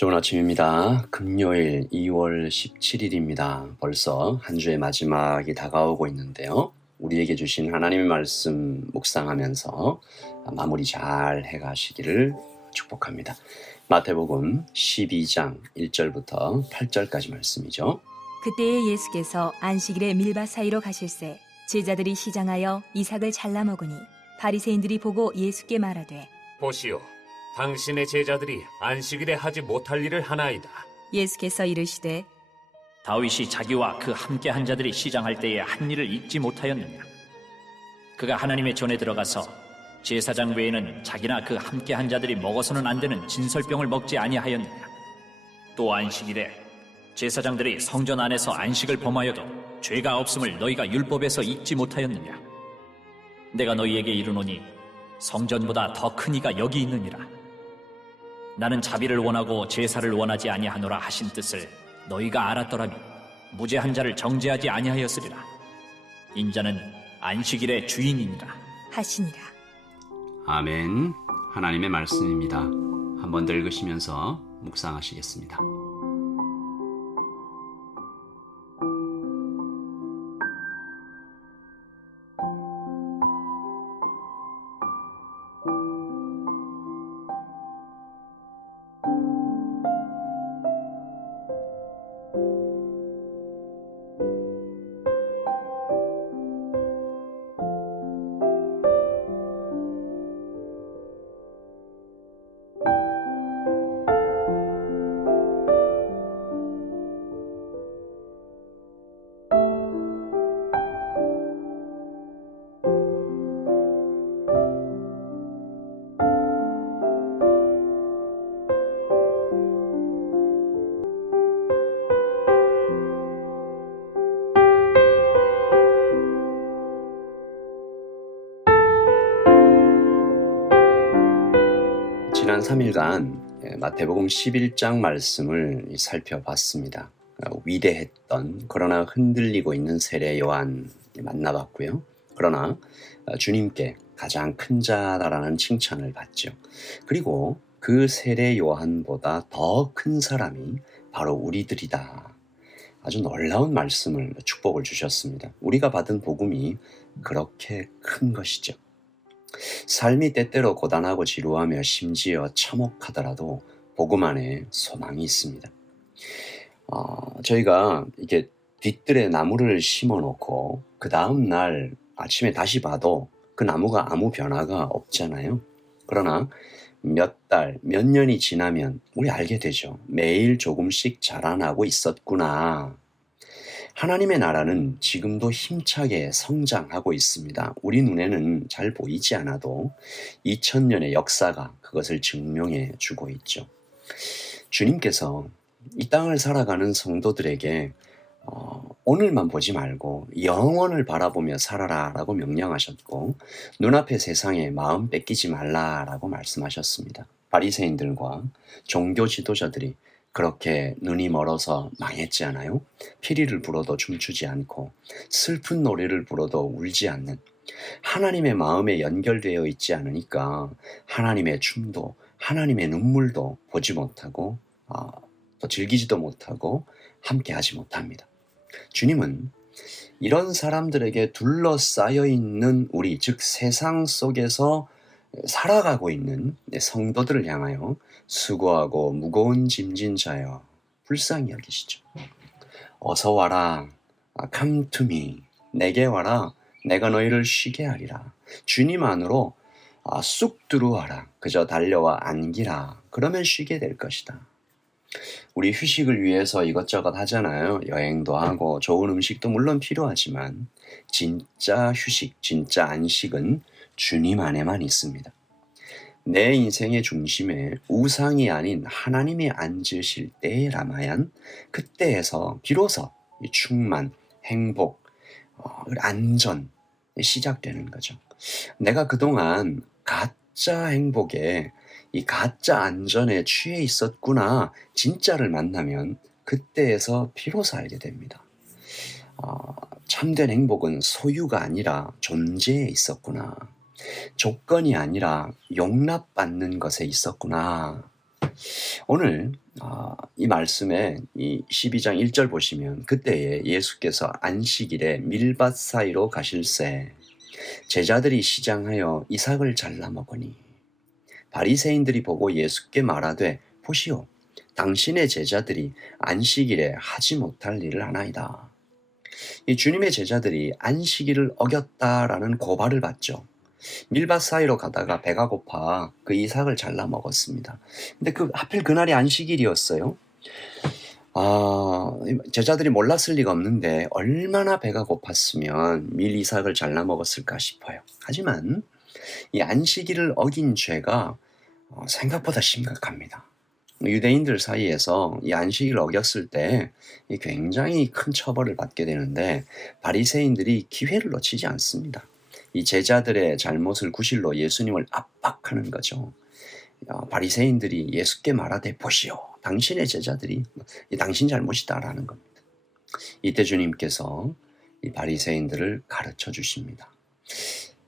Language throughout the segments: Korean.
좋은 아침입니다. 금요일 2월 17일입니다. 벌써 한 주의 마지막이 다가오고 있는데요. 우리에게 주신 하나님의 말씀 묵상하면서 마무리 잘 해가시기를 축복합니다. 마태복음 12장 1절부터 8절까지 말씀이죠. 그때에 예수께서 안식일에 밀밭 사이로 가실새 제자들이 시장하여 이삭을 잘라 먹으니 바리새인들이 보고 예수께 말하되 보시오, 당신의 제자들이 안식일에 하지 못할 일을 하나이다. 예수께서 이르시되 다윗이 자기와 그 함께한 자들이 시장할 때에 한 일을 잊지 못하였느냐? 그가 하나님의 전에 들어가서 제사장 외에는 자기나 그 함께한 자들이 먹어서는 안 되는 진설병을 먹지 아니하였느냐? 또 안식일에 제사장들이 성전 안에서 안식을 범하여도 죄가 없음을 너희가 율법에서 잊지 못하였느냐? 내가 너희에게 이르노니 성전보다 더 큰 이가 여기 있느니라. 나는 자비를 원하고 제사를 원하지 아니하노라 하신 뜻을 너희가 알았더라면 무죄한 자를 정죄하지 아니하였으리라. 인자는 안식일의 주인이니라 하시니라. 아멘. 하나님의 말씀입니다. 한 번 더 읽으시면서 묵상하시겠습니다. 지난 3일간 마태복음 11장 말씀을 살펴봤습니다. 위대했던 그러나 흔들리고 있는 세례 요한 만나봤고요. 그러나 주님께 가장 큰 자다라는 칭찬을 받죠. 그리고 그 세례 요한보다 더 큰 사람이 바로 우리들이다. 아주 놀라운 말씀을, 축복을 주셨습니다. 우리가 받은 복음이 그렇게 큰 것이죠. 삶이 때때로 고단하고 지루하며 심지어 참혹하더라도 복음 안에 소망이 있습니다. 저희가 이게 뒤뜰에 나무를 심어놓고 그 다음 날 아침에 다시 봐도 그 나무가 아무 변화가 없잖아요. 그러나 몇 달, 몇 년이 지나면 우리 알게 되죠. 매일 조금씩 자라나고 있었구나. 하나님의 나라는 지금도 힘차게 성장하고 있습니다. 우리 눈에는 잘 보이지 않아도 2000년의 역사가 그것을 증명해 주고 있죠. 주님께서 이 땅을 살아가는 성도들에게 오늘만 보지 말고 영원을 바라보며 살아라 라고 명령하셨고, 눈앞의 세상에 마음 뺏기지 말라라고 말씀하셨습니다. 바리새인들과 종교 지도자들이 그렇게 눈이 멀어서 망했지 않아요? 피리를 불어도 춤추지 않고 슬픈 노래를 불어도 울지 않는, 하나님의 마음에 연결되어 있지 않으니까 하나님의 춤도 하나님의 눈물도 보지 못하고 또 즐기지도 못하고 함께하지 못합니다. 주님은 이런 사람들에게 둘러싸여 있는 우리, 즉 세상 속에서 살아가고 있는 성도들을 향하여 수고하고 무거운 짐진 자여 불쌍히 여기시죠. 어서 와라, come to me, 내게 와라, 내가 너희를 쉬게 하리라. 주님 안으로 쑥 들어와라, 그저 달려와 안기라, 그러면 쉬게 될 것이다. 우리 휴식을 위해서 이것저것 하잖아요. 여행도 하고 좋은 음식도 물론 필요하지만 진짜 휴식, 진짜 안식은 주님 안에만 있습니다. 내 인생의 중심에 우상이 아닌 하나님이 앉으실 때라마yan 그때에서 비로소 충만, 행복, 안전이 시작되는 거죠. 내가 그동안 가짜 행복에, 이 가짜 안전에 취해 있었구나. 진짜를 만나면 그때에서 비로소 알게 됩니다. 참된 행복은 소유가 아니라 존재에 있었구나. 조건이 아니라 용납받는 것에 있었구나. 오늘 이 말씀에 이 12장 1절 보시면 그때에 예수께서 안식일에 밀밭 사이로 가실새 제자들이 시장하여 이삭을 잘라 먹으니 바리새인들이 보고 예수께 말하되 보시오 당신의 제자들이 안식일에 하지 못할 일을 하나이다. 이 주님의 제자들이 안식일을 어겼다라는 고발을 받죠. 밀밭 사이로 가다가 배가 고파 그 이삭을 잘라 먹었습니다. 근데 하필 그날이 안식일이었어요. 제자들이 몰랐을 리가 없는데 얼마나 배가 고팠으면 밀 이삭을 잘라 먹었을까 싶어요. 하지만 이 안식일을 어긴 죄가 생각보다 심각합니다. 유대인들 사이에서 이 안식일을 어겼을 때 굉장히 큰 처벌을 받게 되는데 바리새인들이 기회를 놓치지 않습니다. 이 제자들의 잘못을 구실로 예수님을 압박하는 거죠. 바리새인들이 예수께 말하되 보시오 당신의 제자들이 당신 잘못이다라는 겁니다. 이때 주님께서 이 바리새인들을 가르쳐 주십니다.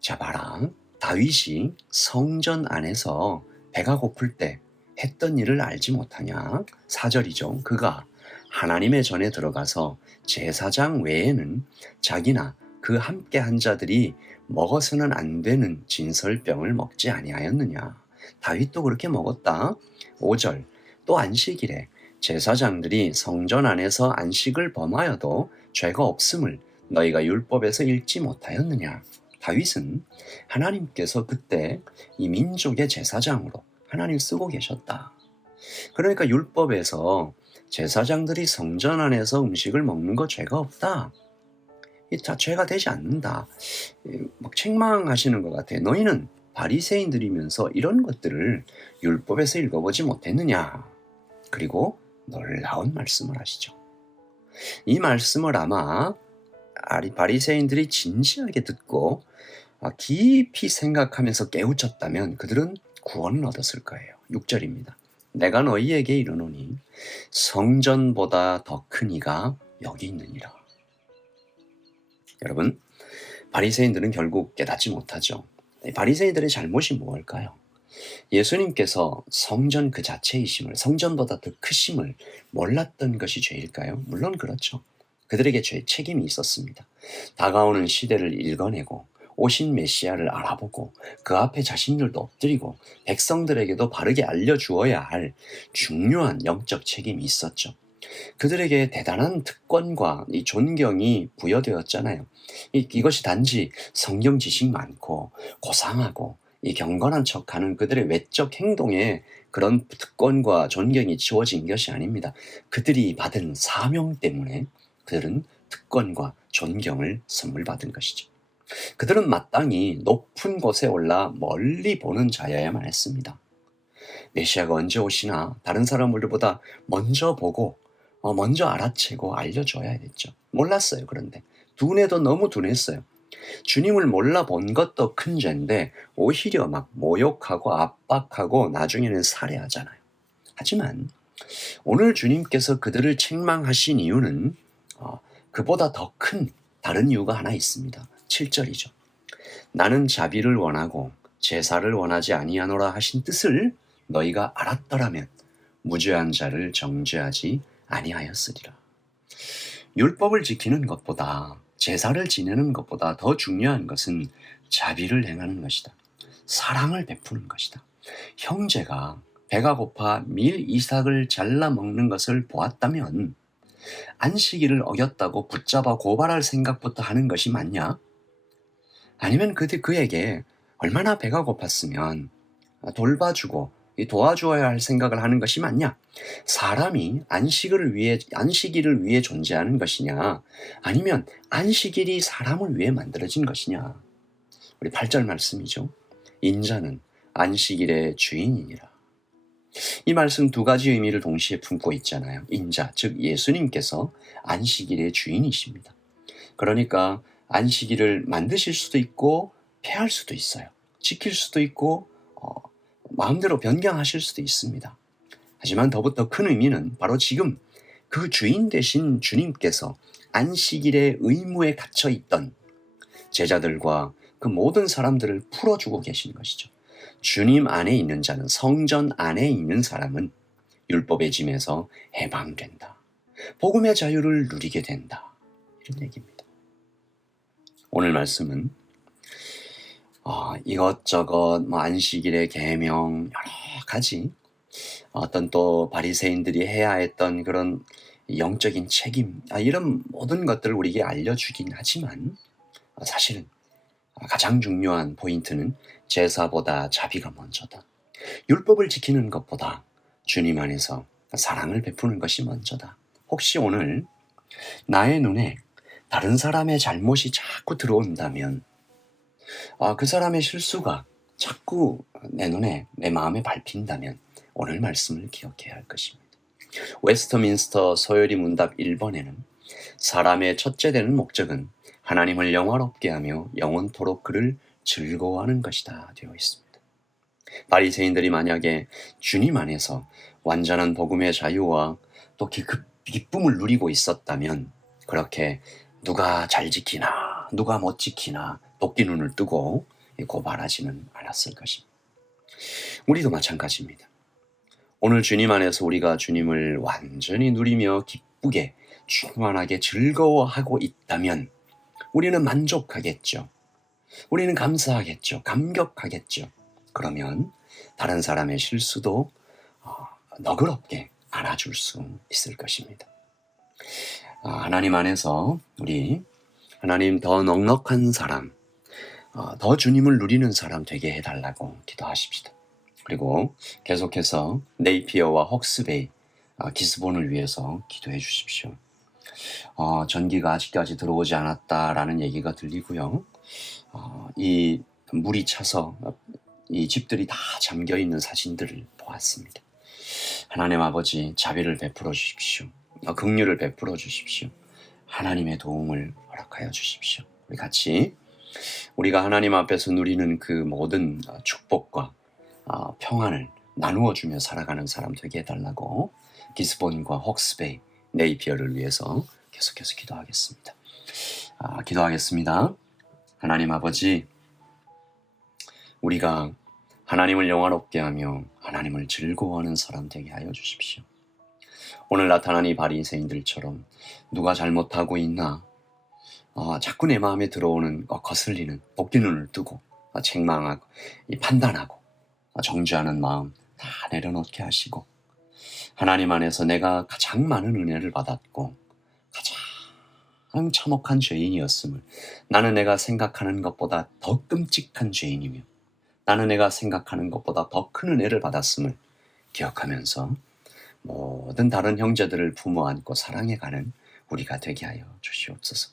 자 봐라 다윗이 성전 안에서 배가 고플 때 했던 일을 알지 못하냐? 4절이죠. 그가 하나님의 전에 들어가서 제사장 외에는 자기나 그 함께 한 자들이 먹어서는 안 되는 진설병을 먹지 아니하였느냐. 다윗도 그렇게 먹었다. 5절 또 안식일에 제사장들이 성전 안에서 안식을 범하여도 죄가 없음을 너희가 율법에서 읽지 못하였느냐. 다윗은 하나님께서 그때 이 민족의 제사장으로 하나님 쓰고 계셨다. 그러니까 율법에서 제사장들이 성전 안에서 음식을 먹는 거 죄가 없다. 다 죄가 되지 않는다. 막 책망하시는 것 같아요. 너희는 바리새인들이면서 이런 것들을 율법에서 읽어보지 못했느냐. 그리고 놀라운 말씀을 하시죠. 이 말씀을 아마 바리새인들이 진지하게 듣고 깊이 생각하면서 깨우쳤다면 그들은 구원을 얻었을 거예요. 6절입니다. 내가 너희에게 이르노니 성전보다 더 큰 이가 여기 있느니라. 여러분, 바리새인들은 결국 깨닫지 못하죠. 바리새인들의 잘못이 무엇일까요? 예수님께서 성전 그 자체이심을, 성전보다 더 크심을 몰랐던 것이 죄일까요? 물론 그렇죠. 그들에게 책임이 있었습니다. 다가오는 시대를 읽어내고 오신 메시아를 알아보고 그 앞에 자신들도 엎드리고 백성들에게도 바르게 알려주어야 할 중요한 영적 책임이 있었죠. 그들에게 대단한 특권과 이 존경이 부여되었잖아요. 이것이 단지 성경 지식 많고 고상하고 이 경건한 척하는 그들의 외적 행동에 그런 특권과 존경이 주어진 것이 아닙니다. 그들이 받은 사명 때문에 그들은 특권과 존경을 선물 받은 것이죠. 그들은 마땅히 높은 곳에 올라 멀리 보는 자여야만 했습니다. 메시아가 언제 오시나 다른 사람들보다 먼저 보고 먼저 알아채고 알려줘야 됐죠. 몰랐어요. 그런데 둔해도 너무 둔했어요. 주님을 몰라본 것도 큰 죄인데 오히려 막 모욕하고 압박하고 나중에는 살해하잖아요. 하지만 오늘 주님께서 그들을 책망하신 이유는 그보다 더 큰 다른 이유가 하나 있습니다. 7절이죠. 나는 자비를 원하고 제사를 원하지 아니하노라 하신 뜻을 너희가 알았더라면 무죄한 자를 정죄하지 아니하였으리라. 율법을 지키는 것보다 제사를 지내는 것보다 더 중요한 것은 자비를 행하는 것이다. 사랑을 베푸는 것이다. 형제가 배가 고파 밀 이삭을 잘라 먹는 것을 보았다면 안식일을 어겼다고 붙잡아 고발할 생각부터 하는 것이 맞냐? 아니면 그에게 얼마나 배가 고팠으면 돌봐주고 도와주어야 할 생각을 하는 것이 맞냐? 사람이 안식일을 위해 존재하는 것이냐? 아니면 안식일이 사람을 위해 만들어진 것이냐? 우리 8절 말씀이죠. 인자는 안식일의 주인이니라. 이 말씀 두 가지 의미를 동시에 품고 있잖아요. 인자, 즉 예수님께서 안식일의 주인이십니다. 그러니까 안식일을 만드실 수도 있고 폐할 수도 있어요. 지킬 수도 있고 마음대로 변경하실 수도 있습니다. 하지만 더부터 큰 의미는 바로 지금 그 주인 되신 주님께서 안식일의 의무에 갇혀 있던 제자들과 그 모든 사람들을 풀어주고 계신 것이죠. 주님 안에 있는 자는, 성전 안에 있는 사람은 율법의 짐에서 해방된다. 복음의 자유를 누리게 된다. 이런 얘기입니다. 오늘 말씀은 이것저것 안식일의 계명 여러 가지 어떤 또 바리새인들이 해야 했던 그런 영적인 책임 이런 모든 것들을 우리에게 알려주긴 하지만 사실은 가장 중요한 포인트는 제사보다 자비가 먼저다. 율법을 지키는 것보다 주님 안에서 사랑을 베푸는 것이 먼저다. 혹시 오늘 나의 눈에 다른 사람의 잘못이 자꾸 들어온다면 그 사람의 실수가 자꾸 내 눈에 내 마음에 밟힌다면 오늘 말씀을 기억해야 할 것입니다. 웨스터민스터 소요리 문답 1번에는 사람의 첫째 되는 목적은 하나님을 영화롭게 하며 영원토록 그를 즐거워하는 것이다 되어 있습니다. 바리새인들이 만약에 주님 안에서 완전한 복음의 자유와 또 기쁨을 누리고 있었다면 그렇게 누가 잘 지키나 누가 못 지키나 도끼 눈을 뜨고 고발하지는 않았을 것입니다. 우리도 마찬가지입니다. 오늘 주님 안에서 우리가 주님을 완전히 누리며 기쁘게 충만하게 즐거워하고 있다면 우리는 만족하겠죠. 우리는 감사하겠죠. 감격하겠죠. 그러면 다른 사람의 실수도 너그럽게 안아줄 수 있을 것입니다. 하나님 안에서 우리 하나님 더 넉넉한 사람, 더 주님을 누리는 사람 되게 해달라고 기도하십시다. 그리고 계속해서 네이피어와 헉스베이, 기스본을 위해서 기도해 주십시오. 전기가 아직까지 들어오지 않았다라는 얘기가 들리고요. 이 물이 차서 이 집들이 다 잠겨 있는 사진들을 보았습니다. 하나님 아버지 자비를 베풀어 주십시오. 긍휼을 베풀어 주십시오. 하나님의 도움을 허락하여 주십시오. 우리 같이 우리가 하나님 앞에서 누리는 그 모든 축복과 평안을 나누어 주며 살아가는 사람 되게 해달라고 기스본과 헉스베이, 네이피어를 위해서 계속해서 기도하겠습니다. 기도하겠습니다. 하나님 아버지, 우리가 하나님을 영화롭게 하며 하나님을 즐거워하는 사람 되게 하여 주십시오. 오늘 나타난 이 바리새인들처럼 누가 잘못하고 있나 자꾸 내 마음에 들어오는 거슬리는 도끼눈을 뜨고 책망하고 판단하고 정죄하는 마음 다 내려놓게 하시고 하나님 안에서 내가 가장 많은 은혜를 받았고 가장 참혹한 죄인이었음을 나는 내가 생각하는 것보다 더 끔찍한 죄인이며 나는 내가 생각하는 것보다 더 큰 은혜를 받았음을 기억하면서 모든 다른 형제들을 품어 안고 사랑해가는 우리가 되게 하여 주시옵소서.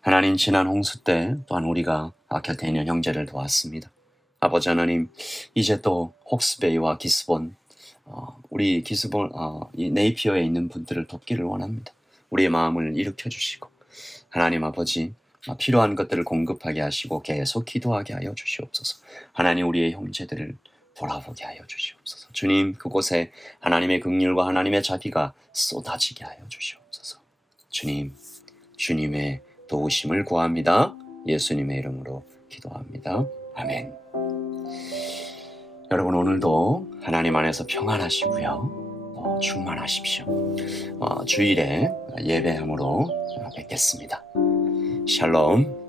하나님 지난 홍수 때 또한 우리가 곁에 있는 형제를 도왔습니다. 아버지 하나님 이제 또 헉스베이와 기스본 우리 기스본 이 네이피어에 있는 분들을 돕기를 원합니다. 우리의 마음을 일으켜 주시고 하나님 아버지 필요한 것들을 공급하게 하시고 계속 기도하게 하여 주시옵소서. 하나님 우리의 형제들을 돌아보게 하여 주시옵소서. 주님 그곳에 하나님의 긍휼과 하나님의 자비가 쏟아지게 하여 주시옵소서. 주님 주님의 도우심을 구합니다. 예수님의 이름으로 기도합니다. 아멘. 여러분 오늘도 하나님 안에서 평안하시고요. 충만하십시오. 주일에 예배함으로 뵙겠습니다. 샬롬.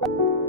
네.